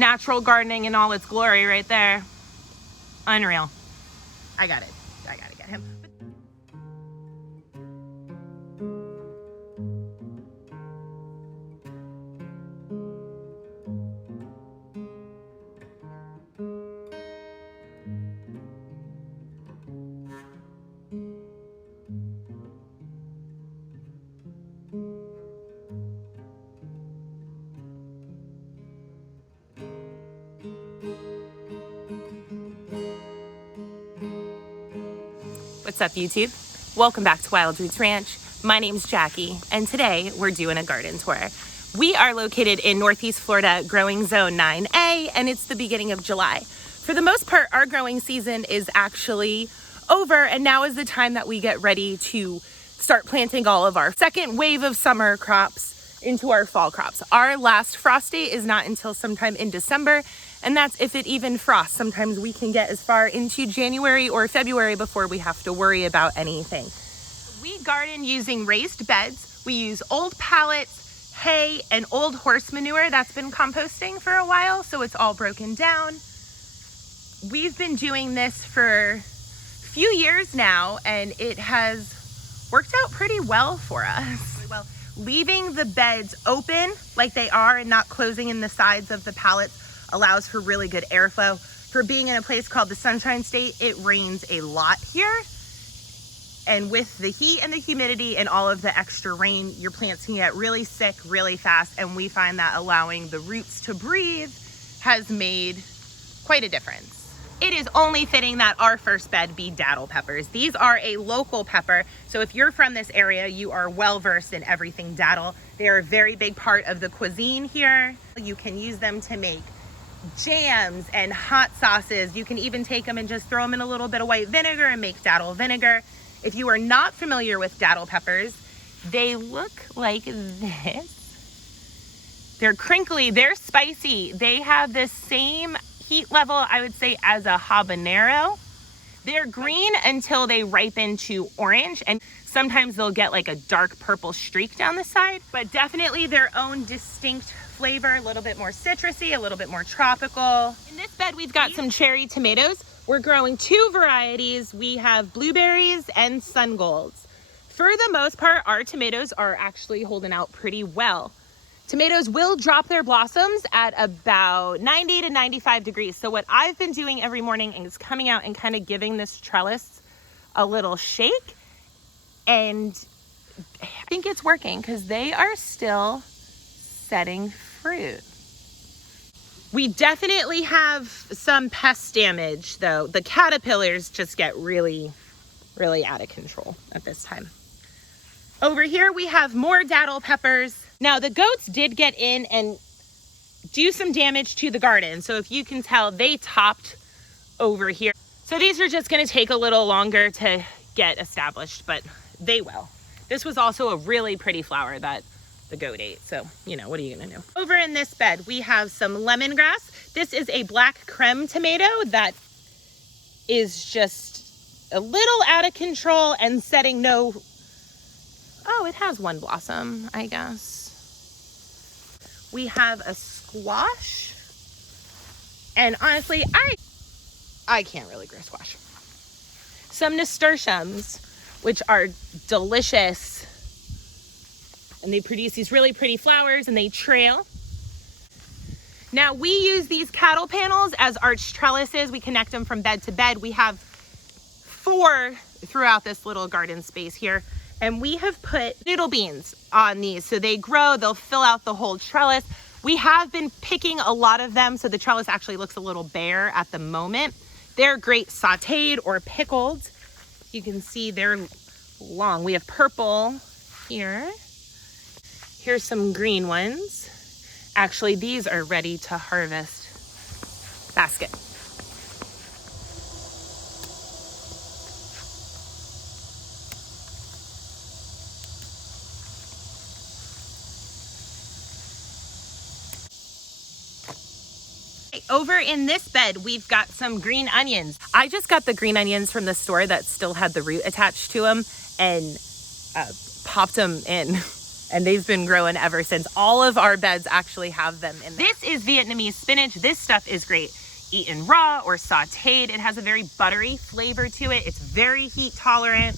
natural gardening in all its glory right there. Unreal. I gotta get him. What's up, YouTube? Welcome back to Wild Roots Ranch. My name's Jackie, and today we're doing a garden tour. We are located in Northeast Florida, growing zone 9A, and it's the beginning of July. For the most part, our growing season is actually over, and now is the time that we get ready to start planting all of our second wave of summer crops into our fall crops. Our last frost date is not until sometime in December, and that's if it even frosts. Sometimes we can get as far into January or February before we have to worry about anything. We garden using raised beds. We use old pallets, hay, and old horse manure that's been composting for a while, so it's all broken down. We've been doing this for a few years now, and it has worked out pretty well for us. Leaving the beds open like they are and not closing in the sides of the pallets allows for really good airflow. For being in a place called the Sunshine State, it rains a lot here. And with the heat and the humidity and all of the extra rain, your plants can get really sick really fast. And we find that allowing the roots to breathe has made quite a difference. It is only fitting that our first bed be daddle peppers. These are a local pepper. So if you're from this area, you are well versed in everything daddle. They are a very big part of the cuisine here. You can use them to make jams and hot sauces. You can even take them and just throw them in a little bit of white vinegar and make daddle vinegar. If you are not familiar with daddle peppers, they look like this. They're crinkly, they're spicy. They have the same heat level, I would say, as a habanero. They're green until they ripen to orange, and sometimes they'll get like a dark purple streak down the side, but definitely their own distinct flavor, a little bit more citrusy, a little bit more tropical. In this bed, we've got some cherry tomatoes. We're growing two varieties. We have blueberries and sun golds. For the most part, our tomatoes are actually holding out pretty well. Tomatoes will drop their blossoms at about 90 to 95 degrees. So what I've been doing every morning is coming out and kind of giving this trellis a little shake. And I think it's working because they are still setting fruit. We definitely have some pest damage though. The caterpillars just get really, really out of control at this time. Over here we have more daddle peppers. Now the goats did get in and do some damage to the garden. So if you can tell, they topped over here. So these are just gonna take a little longer to get established, but they will. This was also a really pretty flower that the goat ate. So, you know, what are you gonna do? Over in this bed, we have some lemongrass. This is a black creme tomato that is just a little out of control and setting no, oh, it has one blossom, I guess. We have a squash. And honestly, I can't really grow squash. Some nasturtiums, which are delicious. And they produce these really pretty flowers and they trail. Now we use these cattle panels as arched trellises. We connect them from bed to bed. We have 4 throughout this little garden space here. And we have put noodle beans on these. So they grow, they'll fill out the whole trellis. We have been picking a lot of them. So the trellis actually looks a little bare at the moment. They're great sauteed or pickled. You can see they're long. We have purple here. Here's some green ones. Actually, these are ready to harvest. Basket. Over in this bed, we've got some green onions. I just got the green onions from the store that still had the root attached to them and popped them in. And they've been growing ever since. All of our beds actually have them in there. This is Vietnamese spinach. This stuff is great eaten raw or sauteed. It has a very buttery flavor to it. It's very heat tolerant.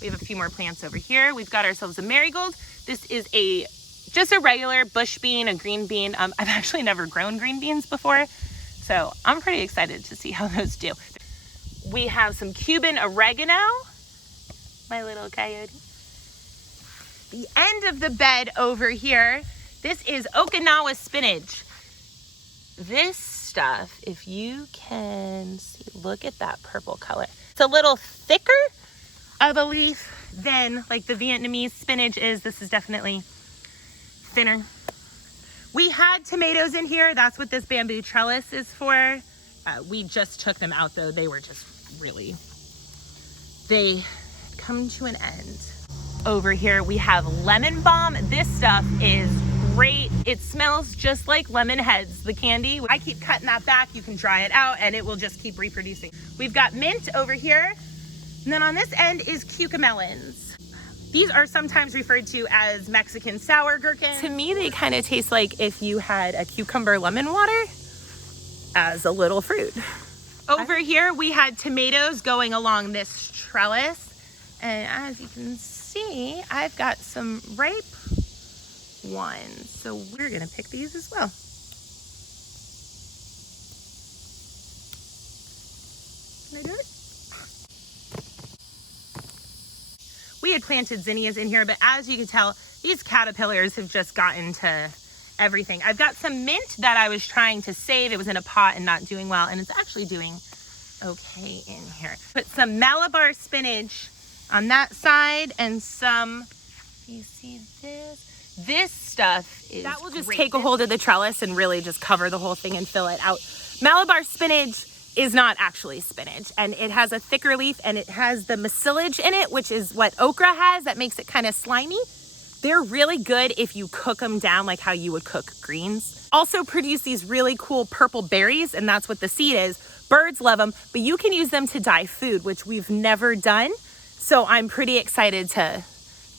We have a few more plants over here. We've got ourselves a marigold. This is just a regular bush bean, a green bean. I've actually never grown green beans before, so I'm pretty excited to see how those do. We have some Cuban oregano, my little coyote. The end of the bed over here, this is Okinawa spinach. This stuff, if you can see, look at that purple color. It's a little thicker of a leaf than like the Vietnamese spinach is. This is definitely thinner. We had tomatoes in here. That's what this bamboo trellis is for. We just took them out though. They were just really, they come to an end. Over here we have lemon balm. This stuff is great. It smells just like lemon heads, the candy. I keep cutting that back. You can dry it out and it will just keep reproducing. We've got mint over here. And then on this end is cucamelons. These are sometimes referred to as Mexican sour gherkins. To me, they kind of taste like if you had a cucumber lemon water as a little fruit. Over here, we had tomatoes going along this trellis. And as you can see, I've got some ripe ones. So we're gonna pick these as well. Can I do it? We had planted zinnias in here, but as you can tell, these caterpillars have just gotten to everything. I've got some mint that I was trying to save. It was in a pot and not doing well, and it's actually doing okay in here. Put some Malabar spinach on that side and some, you see this? This stuff is that will just great. Take a hold of the trellis and really just cover the whole thing and fill it out. Malabar spinach is not actually spinach, and it has a thicker leaf and it has the mucilage in it, which is what okra has that makes it kind of slimy. They're really good if you cook them down like how you would cook greens. Also produce these really cool purple berries, and that's what the seed is. Birds love them, but you can use them to dye food, which we've never done. So I'm pretty excited to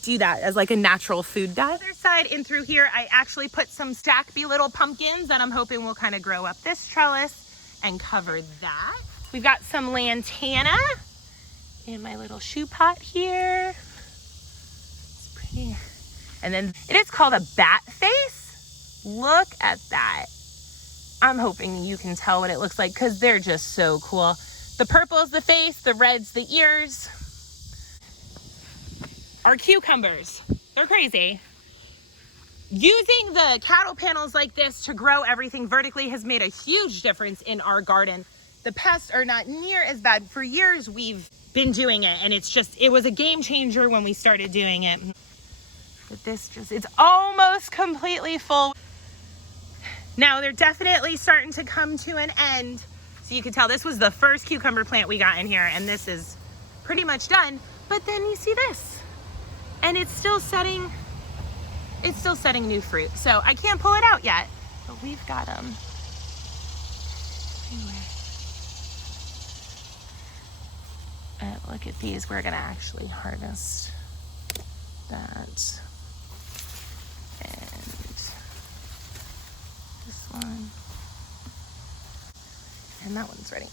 do that as like a natural food dye. Other side in through here, I actually put some stackby little pumpkins that I'm hoping will kind of grow up this trellis and cover that. We've got some lantana in my little shoe pot here. It's pretty. And then it is called a bat face. Look at that. I'm hoping you can tell what it looks like because they're just so cool. The purple's the face, the red's the ears. Our cucumbers, they're crazy. Using the cattle panels like this to grow everything vertically has made a huge difference in our garden. The pests are not near as bad. For years we've been doing it, and it was a game changer when we started doing it. But it's almost completely full. Now they're definitely starting to come to an end. So you can tell this was the first cucumber plant we got in here, and this is pretty much done. But then you see this, and it's still setting new fruit. So I can't pull it out yet, but we've got them. Anyway. Look at these. We're gonna actually harvest that. And this one. And that one's ready.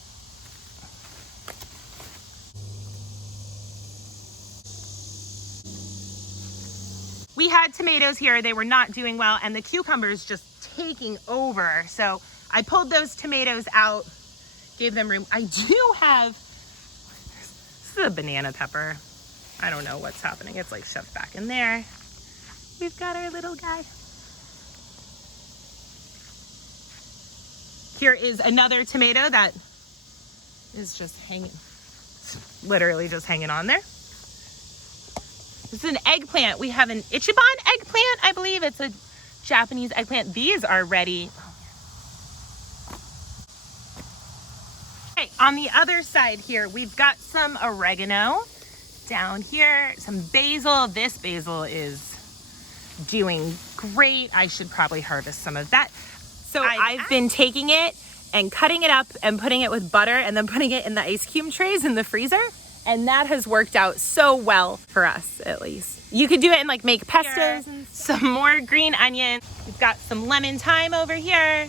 We had tomatoes here. They were not doing well, and the cucumbers just taking over. So I pulled those tomatoes out, gave them room. I do have, this is a banana pepper. I don't know what's happening. It's like shoved back in there. We've got our little guy. Here is another tomato that is just hanging, literally just hanging on there. This is an eggplant. We have an Ichiban eggplant, I believe. It's a Japanese eggplant. These are ready. Okay, on the other side here, we've got some oregano down here, some basil. This basil is doing great. I should probably harvest some of that. So I've been taking it and cutting it up and putting it with butter and then putting it in the ice cube trays in the freezer. And that has worked out so well for us, at least. You could do it and like make pestos and some more green onions. We've got some lemon thyme over here.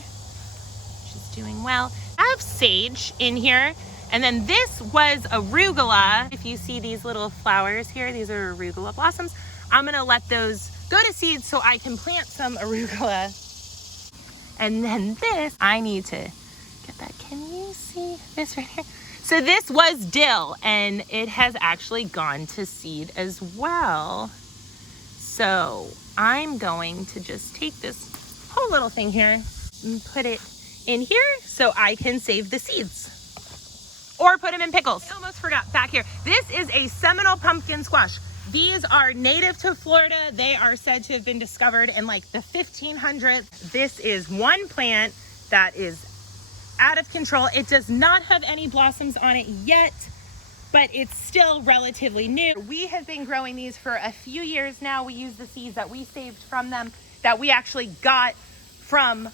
She's doing well. I have sage in here. And then this was arugula. If you see these little flowers here, these are arugula blossoms. I'm gonna let those go to seed so I can plant some arugula. And then this, I need to get that. Can you see this right here? So this was dill and it has actually gone to seed as well. So I'm going to just take this whole little thing here and put it in here so I can save the seeds. Or put them in pickles. I almost forgot back here. This is a Seminole pumpkin squash. These are native to Florida. They are said to have been discovered in like the 1500s. This is one plant that is out of control. It does not have any blossoms on it yet, but it's still relatively new. We have been growing these for a few years now. We use the seeds that we saved from them that we actually got from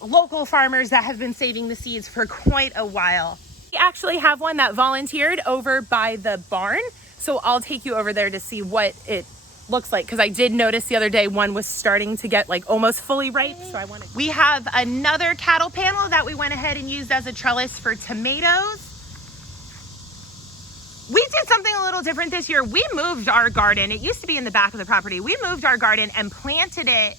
local farmers that have been saving the seeds for quite a while. We actually have one that volunteered over by the barn. So I'll take you over there to see what it looks like. Cause I did notice the other day one was starting to get like almost fully ripe. So we have another cattle panel that we went ahead and used as a trellis for tomatoes. We did something a little different this year. We moved our garden. It used to be in the back of the property. We moved our garden and planted it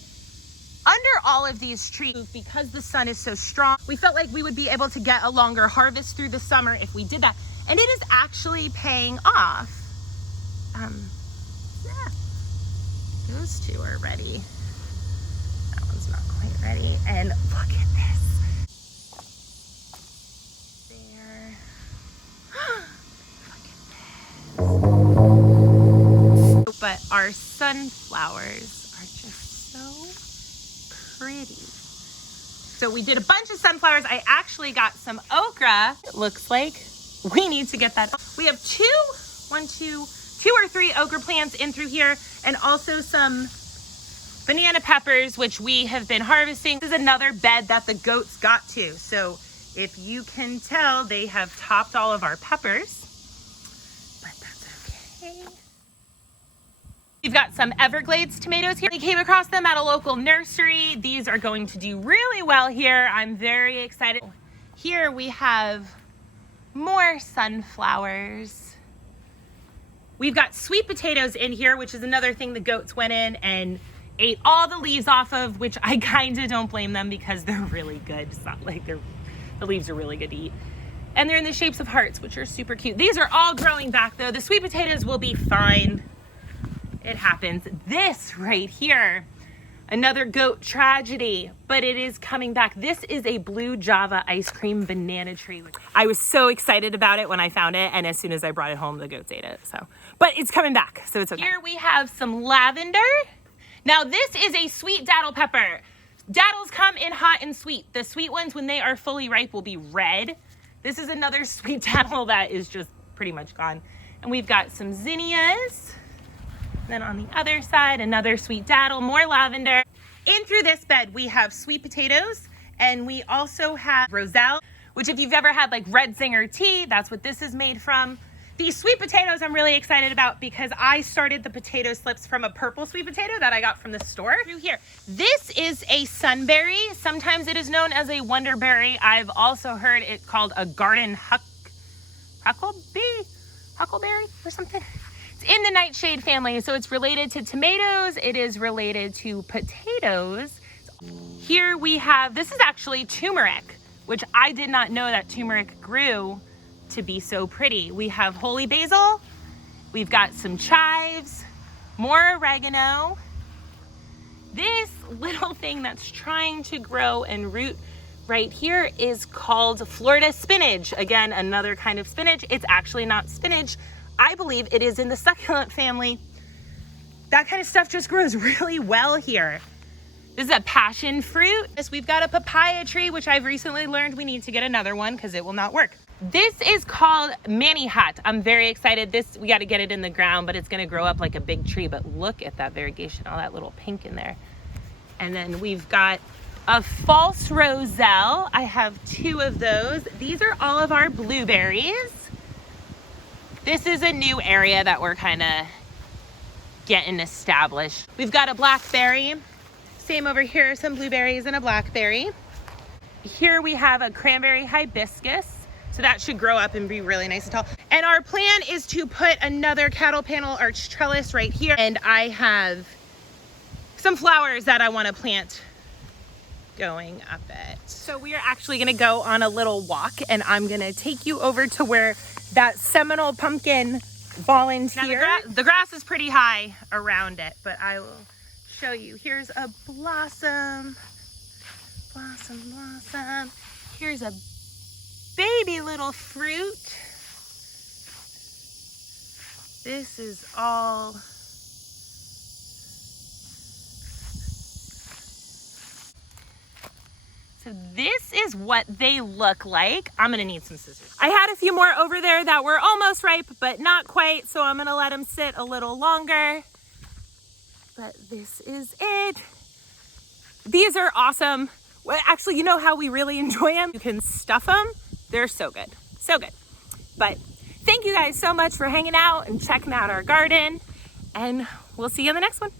under all of these trees because the sun is so strong. We felt like we would be able to get a longer harvest through the summer if we did that. And it is actually paying off. Yeah, those two are ready. That one's not quite ready. And look at this. There. Look at this. But our sunflowers are just so pretty. So we did a bunch of sunflowers. I actually got some okra. It looks like we need to get that. We have two or three okra plants in through here, and also some banana peppers, which we have been harvesting. This is another bed that the goats got to. So if you can tell, they have topped all of our peppers, but that's okay. We've got some Everglades tomatoes here. We came across them at a local nursery. These are going to do really well here. I'm very excited. Here we have more sunflowers. We've got sweet potatoes in here, which is another thing the goats went in and ate all the leaves off of, which I kind of don't blame them because they're really good. It's not like the leaves are really good to eat. And they're in the shapes of hearts, which are super cute. These are all growing back though. The sweet potatoes will be fine. It happens. This right here, another goat tragedy, but it is coming back. This is a blue Java ice cream banana tree. I was so excited about it when I found it, and as soon as I brought it home, the goats ate it. So, but it's coming back, so it's okay. Here we have some lavender. Now this is a sweet daddle pepper. Daddles come in hot and sweet. The sweet ones, when they are fully ripe, will be red. This is another sweet daddle that is just pretty much gone. And we've got some zinnias. Then on the other side, another sweet daddle, more lavender. In through this bed, we have sweet potatoes, and we also have roselle, which if you've ever had like red zinger tea, that's what this is made from. These sweet potatoes I'm really excited about because I started the potato slips from a purple sweet potato that I got from the store. Through here, this is a sunberry. Sometimes it is known as a wonderberry. I've also heard it called a garden huckleberry or something. In the nightshade family, so it's related to tomatoes. It is related to potatoes. Here we have, this is actually turmeric, which I did not know that turmeric grew to be so pretty. We have holy basil. We've got some chives, more oregano. This little thing that's trying to grow and root right here is called Florida spinach. Again, another kind of spinach. It's actually not spinach. I believe it is in the succulent family. That kind of stuff just grows really well here. This is a passion fruit. We've got a papaya tree, which I've recently learned we need to get another one because it will not work. This is called manihot. I'm very excited. We got to get it in the ground, but it's going to grow up like a big tree. But look at that variegation, all that little pink in there. And then we've got a false roselle. I have two of those. These are all of our blueberries. This is a new area that we're kind of getting established. We've got a blackberry. Same over here, some blueberries and a blackberry. Here we have a cranberry hibiscus. So that should grow up and be really nice and tall. And our plan is to put another cattle panel arch trellis right here. And I have some flowers that I want to plant going up it. So we are actually going to go on a little walk, and I'm going to take you over to where that Seminole pumpkin volunteer. Now the grass is pretty high around it, but I will show you. Here's a blossom. Blossom. Here's a baby little fruit. This is all so this is what they look like. I'm gonna need some scissors. I had a few more over there that were almost ripe, but not quite, so I'm gonna let them sit a little longer. But this is it. These are awesome. Well, actually, you know how we really enjoy them? You can stuff them. They're so good, so good. But thank you guys so much for hanging out and checking out our garden, and we'll see you in the next one.